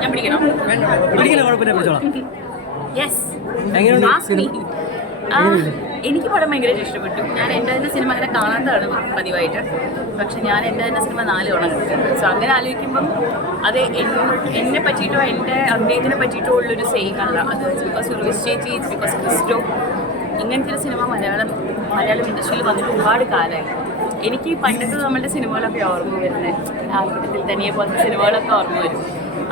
ഞാൻ പിടിക്കണം? പിടിക്കില്ല കുഴപ്പമില്ല പിടിച്ചോളാം. യെസ് എങ്ങനെയുണ്ട് എനിക്ക് പടം ഭയങ്കരമായിട്ട് ഇഷ്ടപ്പെട്ടു. ഞാൻ എന്റെ തന്നെ സിനിമ അങ്ങനെ കാണാത്തതാണ് പതിവായിട്ട്. പക്ഷെ ഞാൻ എന്റെ തന്നെ സിനിമ നാല് തവണ കണ്ടിട്ടുണ്ട്. സോ അങ്ങനെ ആലോചിക്കുമ്പം അത് എന്നെ പറ്റിയിട്ടോ എന്റെ അഭിനയത്തിനെ പറ്റിയിട്ടോ ഉള്ളൊരു സെയിം അല്ല അത് ബിക്കോസ് ഒരു ചേച്ചി ഇറ്റ്സ് ബിക്കോസ് ക്രിസ്റ്റോ ഇങ്ങനത്തെ ഒരു സിനിമ മലയാളം മലയാളം ഇൻഡസ്ട്രിയിൽ വന്നിട്ട് ഒരുപാട് കാലമായി. എനിക്ക് പണ്ടത്തെ നമ്മളുടെ സിനിമകളൊക്കെ ഓർമ്മ വരുന്നത്. ആ കൂട്ടത്തിൽ തനിയെ പോലത്തെ സിനിമകളൊക്കെ ഓർമ്മ വരും.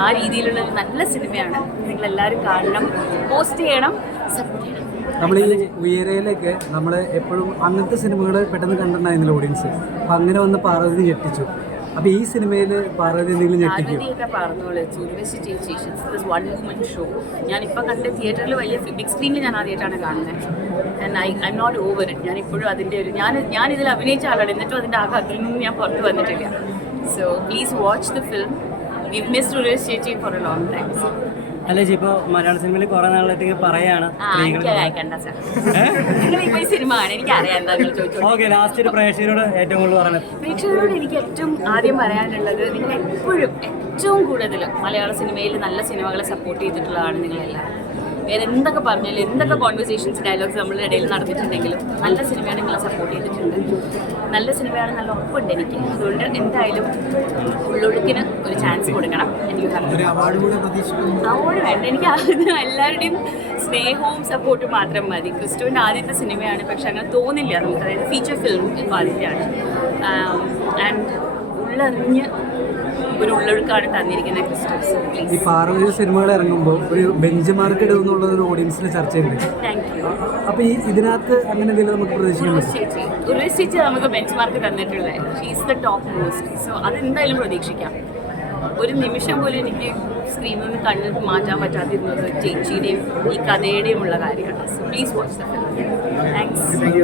ആ രീതിയിലുള്ള ഒരു നല്ല സിനിമയാണ്. നിങ്ങൾ എല്ലാവരും കാണണം പോസ്റ്റ് ചെയ്യണം സപ്പോർട്ട് ചെയ്യണം. നമ്മൾ ഈ ഉയരയിലൊക്കെ നമ്മൾ എപ്പോഴും അങ്ങനത്തെ സിനിമകൾ പെട്ടെന്ന് കണ്ടിട്ടുണ്ടായിരുന്നില്ല ഓഡിയൻസ് അപ്പം അങ്ങനെ വന്ന് പാർവതി ഞെട്ടിച്ചു. അപ്പം ഈ സിനിമയിൽ പാർവതി എന്തെങ്കിലും ഞെട്ടിക്കും? ഷോ ഞാനിപ്പോൾ കണ്ട തിയേറ്ററിൽ വലിയ ബിഗ് സ്ക്രീനിൽ ഞാൻ ആദ്യമായിട്ടാണ് കാണുന്നത് and I I not over it ഞാൻ ഇപ്പോഴും അതിന്റെ ഒരു ഞാൻ ഞാൻ ഇതിൽ അഭിനയിച്ച ആളാണ്. എന്നിട്ടും അതിന്റെ ആഘാതത്തിൽ നിന്ന് ഞാൻ പുറത്ത് വന്നിട്ടില്ല. So please watch the film we miss Urvashi ചേച്ചി ഫോർ എ ലോങ് ടൈം അല്ല ചേച്ചി ഇപ്പോൾ മലയാള സിനിമയിൽ കുറെ നാളായിട്ട് ഇങ്ങനെ പറയാണ് ഓക്കെ ലാസ്റ്റ് ഒരു പ്രേക്ഷകരോട് ഏറ്റവും കൂടുതൽ പറയണത് പ്രേക്ഷകരോട് എനിക്ക് ഏറ്റവും ആദ്യം പറയാനുള്ളത് നിങ്ങൾ എപ്പോഴും ഏറ്റവും കൂടുതൽ മലയാള സിനിമയിൽ നല്ല സിനിമകളെ സപ്പോർട്ട് ചെയ്തിട്ടുള്ളതാണ് നിങ്ങളെല്ലാവരും. വേറെ എന്തൊക്കെ പറഞ്ഞാലും എന്തൊക്കെ കോൺവെർസേഷൻസ് ഡയലോഗ്സ് നമ്മളുടെ ഇടയിൽ നടന്നിട്ടുണ്ടെങ്കിലും നല്ല സിനിമയാണ് നിങ്ങളെ സപ്പോർട്ട് ചെയ്തിട്ടുണ്ട്. നല്ല സിനിമയാണ് നല്ല ഉറപ്പുണ്ട് എനിക്ക്. അതുകൊണ്ട് എന്തായാലും ഉള്ളൊഴുക്കിന് ഒരു ചാൻസ് കൊടുക്കണം എനിക്ക് അവാർഡ് വേണ്ട. എനിക്ക് എല്ലാവരുടെയും സ്നേഹവും സപ്പോർട്ടും മാത്രം മതി. ക്രിസ്റ്റുവിന്റെ ആദ്യത്തെ സിനിമയാണ്. പക്ഷെ അങ്ങനെ തോന്നില്ല. നമുക്ക് അതായത് ഫീച്ചർ ഫിലിം ഇപ്പോൾ ആദ്യത്തെയാണ് ആൻഡ് ഉള്ളറിഞ്ഞ് ഒരു ഉള്ളൊഴുക്കാണ് തന്നിരിക്കുന്നത് ക്രിസ്റ്റോസ് ഈ പാർവതി സിനിമകൾ ഇറങ്ങുമ്പോൾ ഒരു ബെഞ്ച് മാർക്ക് ഇടുന്നുള്ളത് ഒരു ഓഡിയൻസിന് ചർച്ചയുണ്ട്. അപ്പൊ ഈ ഇതിനകത്ത് അങ്ങനെ എന്തെങ്കിലും നമുക്ക് ചേച്ചി ഉർവശി ചേച്ചി നമുക്ക് ബെഞ്ച് മാർക്ക് തന്നിട്ടുള്ളത്. She's the topmost so അതെന്തായാലും പ്രതീക്ഷിക്കാം. ഒരു നിമിഷം പോലും എനിക്ക് സ്ക്രീനിൽ നിന്ന് കണ്ണിൽ മാറ്റാൻ പറ്റാതിരുന്നത് ചേച്ചിയുടെയും ഈ കഥയുടെയും ഉള്ള കാര്യമാണ് പ്ലീസ് വാട്സ് താങ്ക്സ്